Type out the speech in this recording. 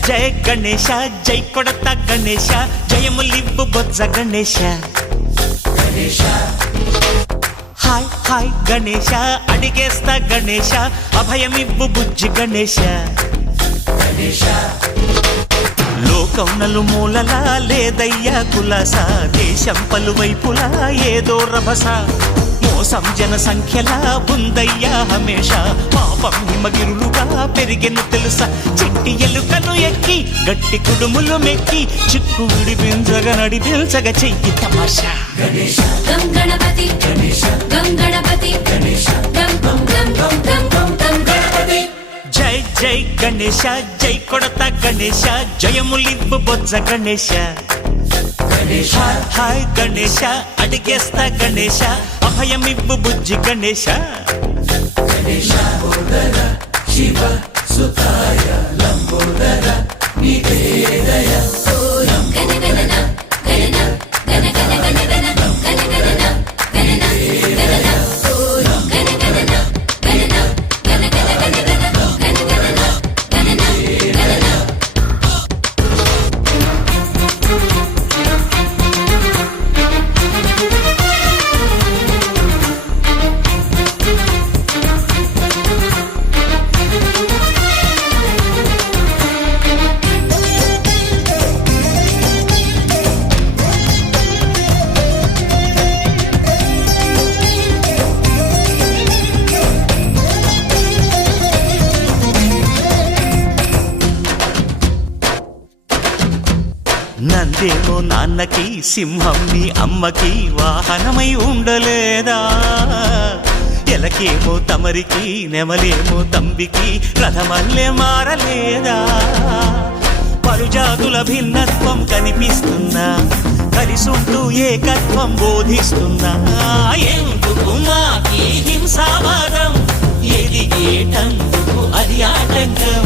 జయ గణేశ జై కొడత గణేశ జయములివ్వు బొజ్జ Ganesha hi hi Ganesha అడిగేస్తా Ganesha అభయమివ్వు బుజ్జి గణేశ లోకం నలుమూలలా లేదయ్యా కులాస దేశం పలువైపులా ఏదో రభస మోసం జన సంఖ్యలా ఉందయ్యా హమేష పాపం హిమగిరులుగా పెరిగెను తెలుసా చిట్టి ఎలుకను ఎక్కి గట్టి కుడుములు మెక్కి చిక్కు విడిపించగా నడిపించగా చెయ్యి తమాషా గం గణపతి గం గణపతి గం గం గం గం గం గం గణపతి జై జై గణేశ జై కొడత గణేశ జయములివ్వు బొజ్జ గణేశ హాయ్ గణేశ అడిగేస్తా గణేశ అభయమివ్వు బుజ్జి గణేశ శివ సుతాయ లంబోదర నివేదయ గణగణన గణన గణ గణ గణ గణ గణగణన గణన గణన గణగణన గణన గణ గణ గణ గణ గణగణన గణన గణన నందేమో నాన్నకి సింహం నీ అమ్మకి వాహనమై ఉండలేదా ఎలకేమో తమరికి నెమలేమో తంబికి రథమల్లే మారలేదా పలుజాతుల భిన్నత్వం కనిపిస్తున్నా కలిసుంటూ ఏకత్వం బోధిస్తున్నా ఎందుకు మాకి హింసావాదం ఎదిగేటందుకు అది ఆటంకం